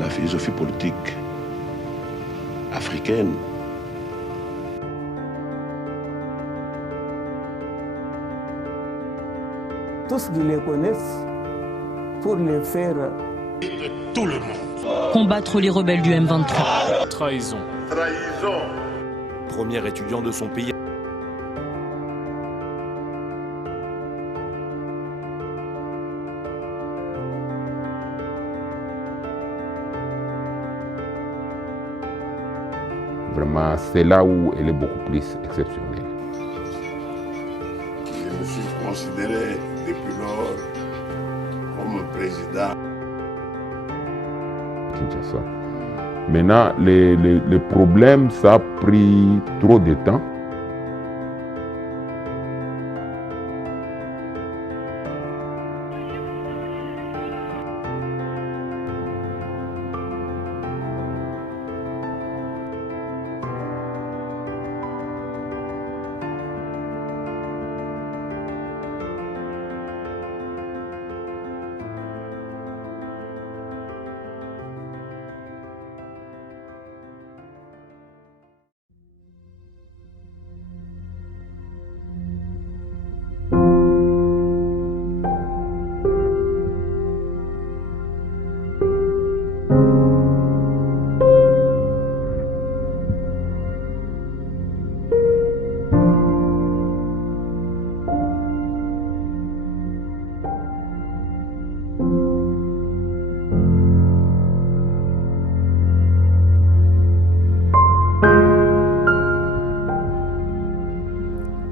la philosophie politique africaine. Tous qui les connaissent pour les faire tout le monde. Combattre les rebelles du M23. Trahison. Trahison. Premier étudiant de son pays. Vraiment, c'est là où elle est beaucoup plus exceptionnelle. Je me suis considéré depuis lors comme président. Kinshasa. Maintenant, les problèmes, ça a pris trop de temps.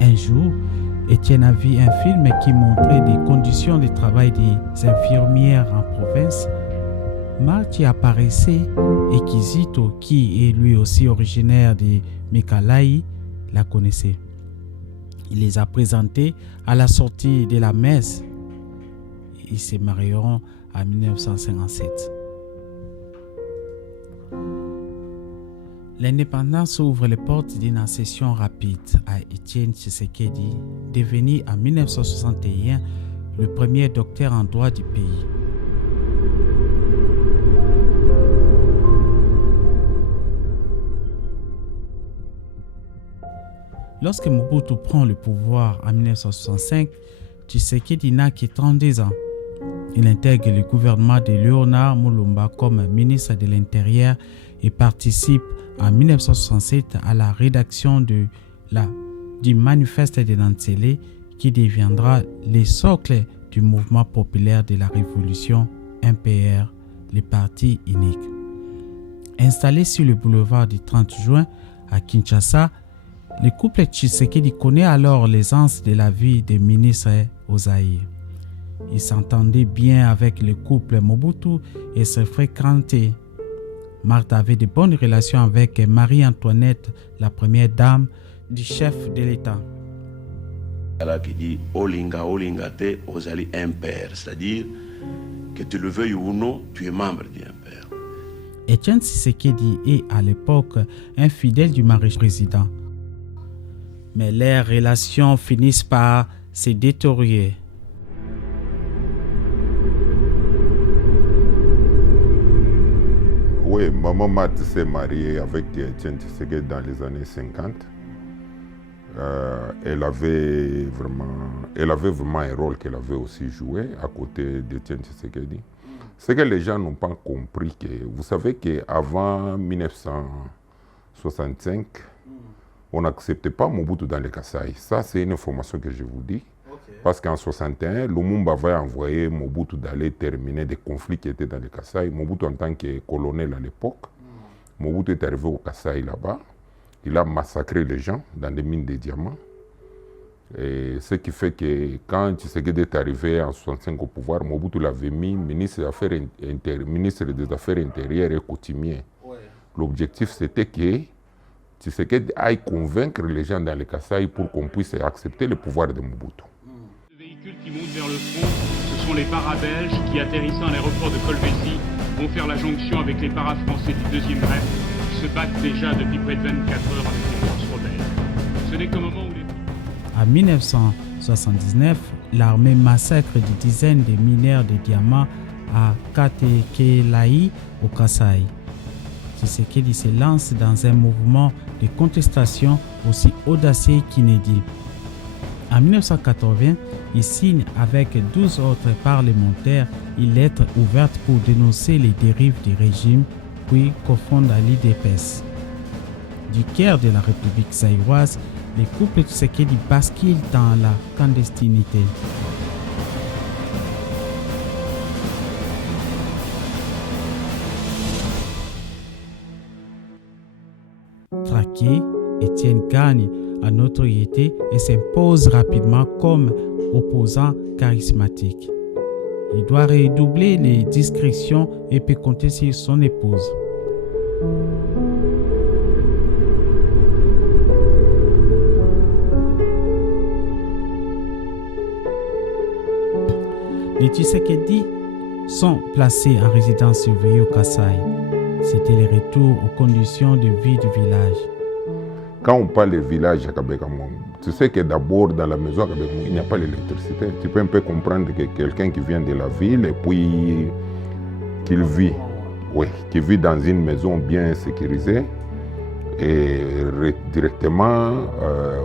Un jour, Étienne a vu un film qui montrait des conditions de travail des infirmières en province. Marty apparaissait et Kizito, qui est lui aussi originaire de Mekalaï, la connaissait. Il les a présentés à la sortie de la messe. Ils se marieront en 1957. L'indépendance ouvre les portes d'une accession rapide à Étienne Tshisekedi, devenu en 1961 le premier docteur en droit du pays. Lorsque Mobutu prend le pouvoir en 1965, Tshisekedi n'a que 32 ans. Il intègre le gouvernement de Léonard Mulumba comme ministre de l'Intérieur et participe en 1967 à la rédaction du manifeste de Nansele qui deviendra le socle du mouvement populaire de la révolution MPR, le parti unique. Installé sur le boulevard du 30 juin à Kinshasa, le couple Tshisekedi connaît alors l'aisance de la vie des ministres au Zaïre. Il s'entendait bien avec le couple Mobutu et se fréquentait. Marthe avait de bonnes relations avec Marie-Antoinette, la première dame du chef de l'État. Là qui dit Olinga Olinga te ozali impère, c'est-à-dire que tu le veuilles ou non, tu es membre du impère. Étienne Tshisekedi est à l'époque un fidèle du maréchal président. Mais leurs relations finissent par se détériorer. Oui, maman Marthe s'est mariée avec Étienne Tshisekedi dans les années 50. Elle avait vraiment un rôle qu'elle avait aussi joué à côté d'Étienne Tshisekedi. Ce que les gens n'ont pas compris, vous savez qu'avant 1965, on n'acceptait pas Mobutu dans le Kasaï. Ça, c'est une information que je vous dis. Okay. Parce qu'en 1961, Lumumba va envoyer Mobutu d'aller terminer des conflits qui étaient dans le Kasaï. Mobutu, en tant que colonel à l'époque, Mobutu est arrivé au Kasaï là-bas. Il a massacré les gens dans des mines de diamants. Et ce qui fait que quand Tshisekedi est arrivé en 1965 au pouvoir, Mobutu l'avait mis ministre des Affaires intérieures et coutumier. Ouais. L'objectif, c'était que Tshisekedi aille convaincre les gens dans le Kasaï pour qu'on puisse accepter le pouvoir de Mobutu. Les véhicules qui montent vers le front, ce sont les paras-belges qui, atterrissant à l'aéroport de Kolwezi, vont faire la jonction avec les paras-français du 2e Reich, qui se battent déjà depuis près de 24 heures avec les forces rebelles. Ce n'est qu'au moment où les... En 1979, l'armée massacre des dizaines de mineurs de diamants à Katekelai au Kasaï. Tshisekedi se lance dans un mouvement de contestation aussi audacieux qu'inédit. En 1980, il signe avec 12 autres parlementaires une lettre ouverte pour dénoncer les dérives du régime, puis cofonde l'IDPS. Du cœur de la République zaïroise, les couples Tshisekedi basculent dans la clandestinité. Traqué, Étienne gagne en notoriété et s'impose rapidement comme opposant charismatique. Il doit redoubler les discrétions et peut compter sur son épouse. Les Tshisekedi sont placés en résidence surveillée au Kasaï. C'était le retour aux conditions de vie du village. Quand on parle de village à Kabeka-Mom, tu sais que d'abord dans la maison à Kabeka-Mom, il n'y a pas d'électricité. Tu peux un peu comprendre que quelqu'un qui vient de la ville et puis qu'il vit, qui vit dans une maison bien sécurisée et directement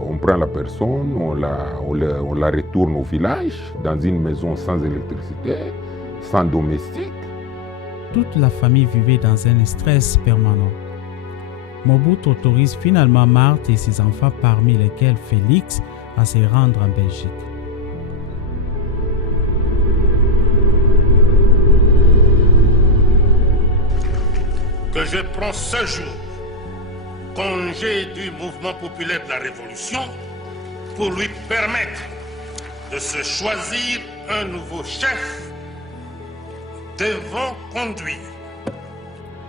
on prend la personne, on la retourne au village dans une maison sans électricité, sans domestique. Toute la famille vivait dans un stress permanent. Mobutu autorise finalement Marthe et ses enfants, parmi lesquels Félix, à se rendre en Belgique. Que je prends ce jour congé du mouvement populaire de la Révolution pour lui permettre de se choisir un nouveau chef devant conduire.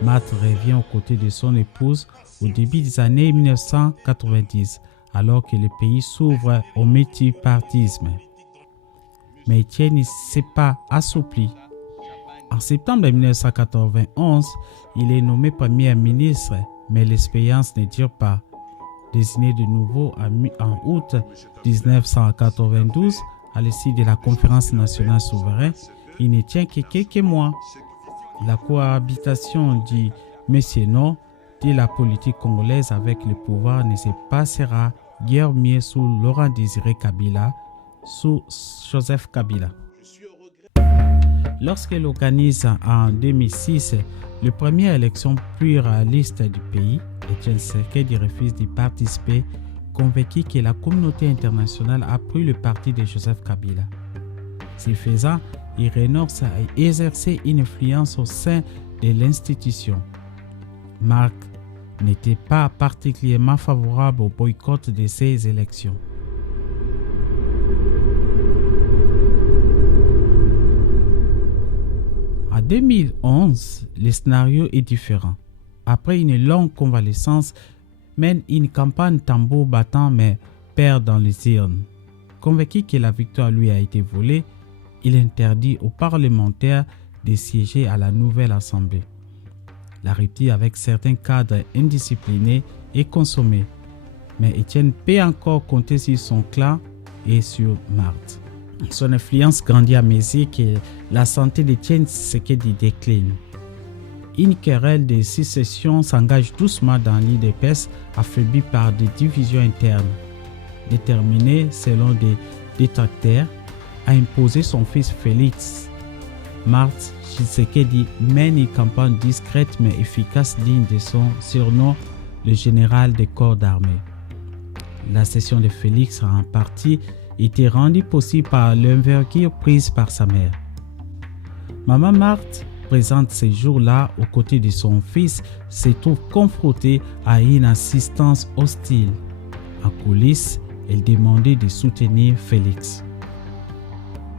Marthe revient aux côtés de son épouse au début des années 1990, alors que le pays s'ouvre au multipartisme. Mais Étienne ne s'est pas assoupli. En septembre 1991, il est nommé Premier ministre, mais l'expérience ne dure pas. Désigné de nouveau en août 1992, à l'issue de la conférence nationale souveraine, il ne tient que quelques mois. La cohabitation du mécénat de la politique congolaise avec le pouvoir ne se passera guère mieux sous Laurent Désiré Kabila, sous Joseph Kabila. Lorsqu'il organise en 2006 la première élection pluraliste du pays, Étienne Tshisekedi refuse d'y participer, convaincu que la communauté internationale a pris le parti de Joseph Kabila. Ce faisant, il renonce à exercer une influence au sein de l'institution. Marc n'était pas particulièrement favorable au boycott de ces élections. En 2011, le scénario est différent. Après une longue convalescence, mène une campagne tambour battant mais perd dans les urnes. Convaincu que la victoire lui a été volée, il interdit aux parlementaires de siéger à la nouvelle assemblée. La rupture avec certains cadres indisciplinés est consommée, mais Étienne peut encore compter sur son clan et sur Marthe. Son influence grandit à mesure que la santé d'Étienne Tshisekedi décline. Une querelle de succession s'engage doucement dans l'IDPS, affaiblie par des divisions internes. Déterminé, selon des détracteurs, à imposer son fils Félix, Marthe Tshisekedi mène une campagne discrète mais efficace digne de son surnom, le général des corps d'armée. La cession de Félix a en partie été rendue possible par l'envergure prise par sa mère. Maman Marthe, présente ces jours-là aux côtés de son fils, se trouve confrontée à une assistance hostile. En coulisses, elle demandait de soutenir Félix.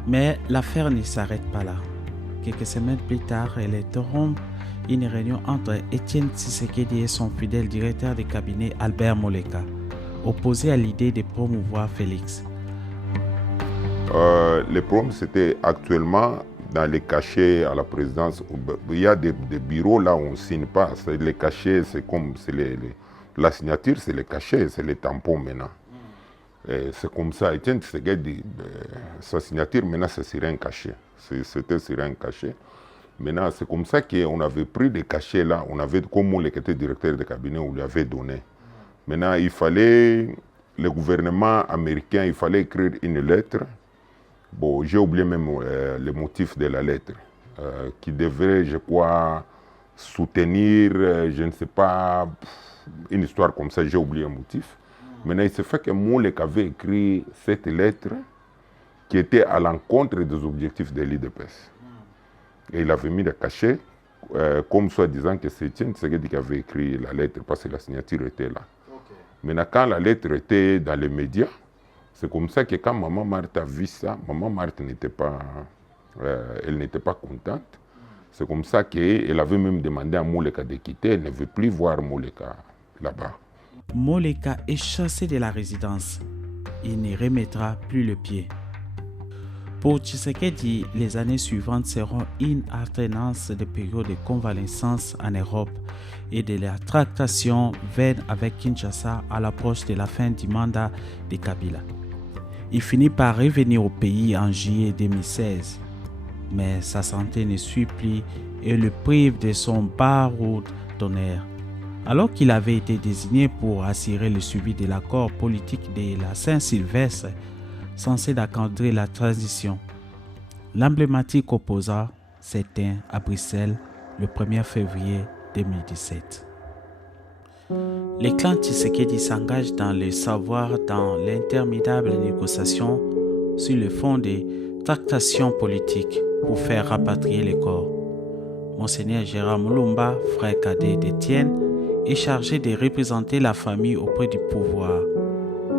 Mais l'affaire ne s'arrête pas là. Quelques semaines plus tard, elle interrompt une réunion entre Étienne Tshisekedi et son fidèle directeur de cabinet Albert Moleka, opposé à l'idée de promouvoir Félix. Le problème, c'était actuellement dans les cachets à la présidence. Il y a des bureaux là où on ne signe pas. Les cachets, c'est comme la signature, c'est les cachets, c'est les tampons maintenant. C'est comme ça. Etienne Tshisekedi, sa signature maintenant, c'est sur un cachet. C'était sur un cachet. Maintenant, c'est comme ça qu'on avait pris des cachets là. On avait, comme on était directeur de cabinet, on lui avait donné. Maintenant, il fallait, le gouvernement américain, il fallait écrire une lettre. Bon, j'ai oublié même le motif de la lettre. Qui devrait, je crois, soutenir, je ne sais pas, une histoire comme ça, j'ai oublié un motif. Maintenant, il se fait que Moulek avait écrit cette lettre qui était à l'encontre des objectifs de l'IDPS. Et il avait mis le cachet, comme soi-disant que c'est Etienne Tshisekedi qui avait écrit la lettre, parce que la signature était là. Okay. Maintenant, quand la lettre était dans les médias, c'est comme ça que quand Maman Marthe a vu ça, Maman Marthe n'était pas, elle n'était pas contente. C'est comme ça qu'elle avait même demandé à Mouleka de quitter, elle ne veut plus voir Mouleka là-bas. Mouleka est chassé de la résidence. Il n'y remettra plus le pied. Pour Tshisekedi, les années suivantes seront une alternance de périodes de convalescence en Europe et de la tractation vaine avec Kinshasa à l'approche de la fin du mandat de Kabila. Il finit par revenir au pays en juillet 2016, mais sa santé ne suit plus et le prive de son baroud d'honneur. Alors qu'il avait été désigné pour assurer le suivi de l'accord politique de la Saint-Sylvestre, censé encadrer la transition, l'emblématique opposant s'éteint à Bruxelles le 1er février 2017. Les clans Tshisekedi s'engagent dans le savoir dans l'interminable négociation sur le fond des tractations politiques pour faire rapatrier les corps. Monseigneur Gérard Moulumba, frère cadet d'Étienne, est chargé de représenter la famille auprès du pouvoir.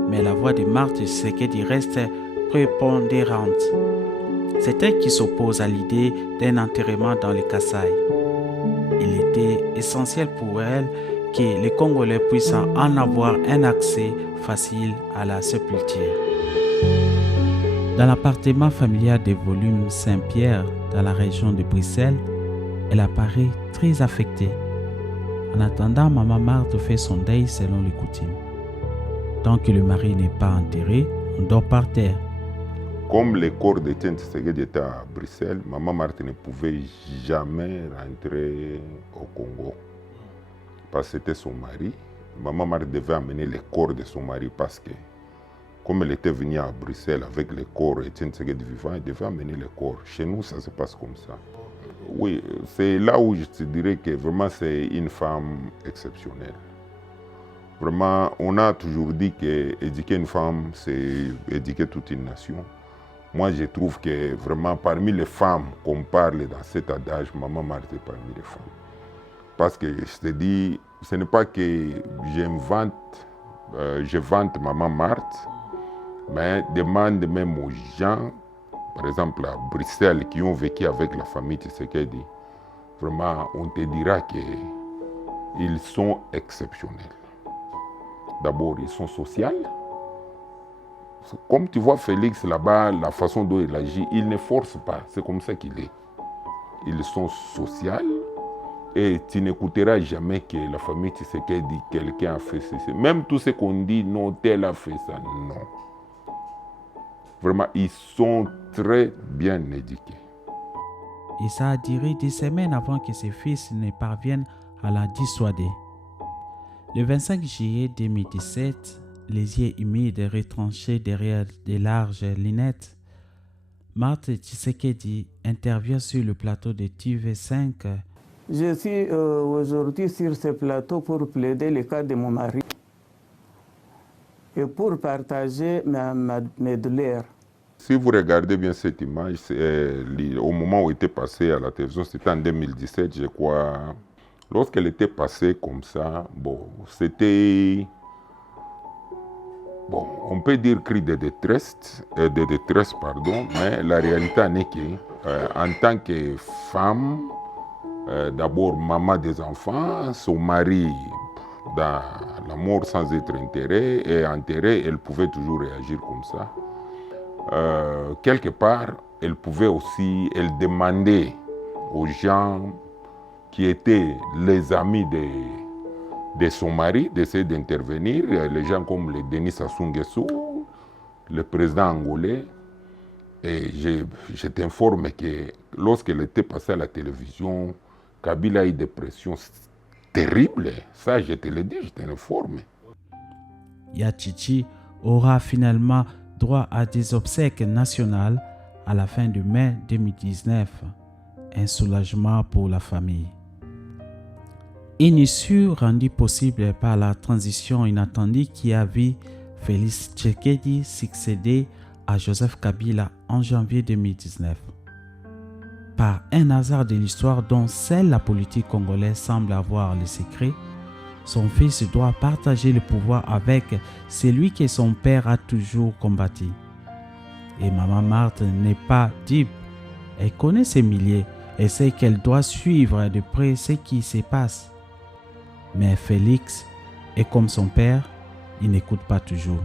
Mais la voix de Marthe Tshisekedi reste prépondérante. C'est elle qui s'oppose à l'idée d'un enterrement dans le Kasaï. Il était essentiel pour elle que les Congolais puissent en avoir un accès facile à la sépulture. Dans l'appartement familial des volumes Saint-Pierre, dans la région de Bruxelles, elle apparaît très affectée. En attendant, Maman Marthe fait son deuil selon les coutumes. Tant que le mari n'est pas enterré, on dort par terre. Comme le corps d'Étienne Tshisekedi était à Bruxelles, Maman Marthe ne pouvait jamais rentrer au Congo. Parce que c'était son mari. Maman Marthe devait amener le corps de son mari parce que, comme elle était venue à Bruxelles avec le corps d'Étienne Tshisekedi vivant, elle devait amener le corps. Chez nous, ça se passe comme ça. Oui, c'est là où je te dirais que vraiment c'est une femme exceptionnelle. Vraiment, on a toujours dit qu'éduquer une femme, c'est éduquer toute une nation. Moi, je trouve que vraiment, parmi les femmes qu'on parle dans cet adage, Maman Marthe est parmi les femmes. Parce que je te dis, ce n'est pas que je vante Maman Marthe, mais demande même aux gens, par exemple à Bruxelles, qui ont vécu avec la famille Tshisekedi, vraiment, on te dira qu'ils sont exceptionnels. D'abord, ils sont sociaux. Comme tu vois Félix là-bas, la façon dont il agit, il ne force pas. C'est comme ça qu'il est. Ils sont sociaux et tu n'écouteras jamais que la famille Tshisekedi, quelqu'un a fait ceci. Même tout ce qu'on dit, non, tel a fait ça, non. Vraiment, ils sont très bien éduqués. Et ça a duré des semaines avant que ses fils ne parviennent à la dissuader. Le 25 juillet 2017, les yeux humides retranchés derrière de larges lunettes, Marthe Tshisekedi intervient sur le plateau de TV5. Je suis aujourd'hui sur ce plateau pour plaider le cas de mon mari et pour partager mes douleurs. Si vous regardez bien cette image, au moment où elle était passée à la télévision, c'était en 2017, je crois. Lorsqu'elle était passée comme ça, bon, c'était, bon, on peut dire cri de détresse, mais la réalité en est que, en tant que femme, d'abord maman des enfants, son mari dans la mort sans être enterré, elle pouvait toujours réagir comme ça. Quelque part, elle pouvait aussi, elle demandait aux gens qui étaient les amis de son mari d'essayer d'intervenir, les gens comme le Denis Sassou Nguesso, le président angolais, Et je t'informe que lorsqu'elle était passée à la télévision, Kabila a eu des pressions terribles. Ça, je te le dis, je t'informe. Yachichi aura finalement droit à des obsèques nationales à la fin de mai 2019. Un soulagement pour la famille. Une issue rendue possible par la transition inattendue qui a vu Félix Tshisekedi succéder à Joseph Kabila en janvier 2019. Par un hasard de l'histoire dont seule la politique congolaise semble avoir le secret, son fils doit partager le pouvoir avec celui que son père a toujours combattu. Et Maman Marthe n'est pas dupe. Elle connaît ses milliers et sait qu'elle doit suivre de près ce qui se passe. Mais Félix est comme son père, il n'écoute pas toujours.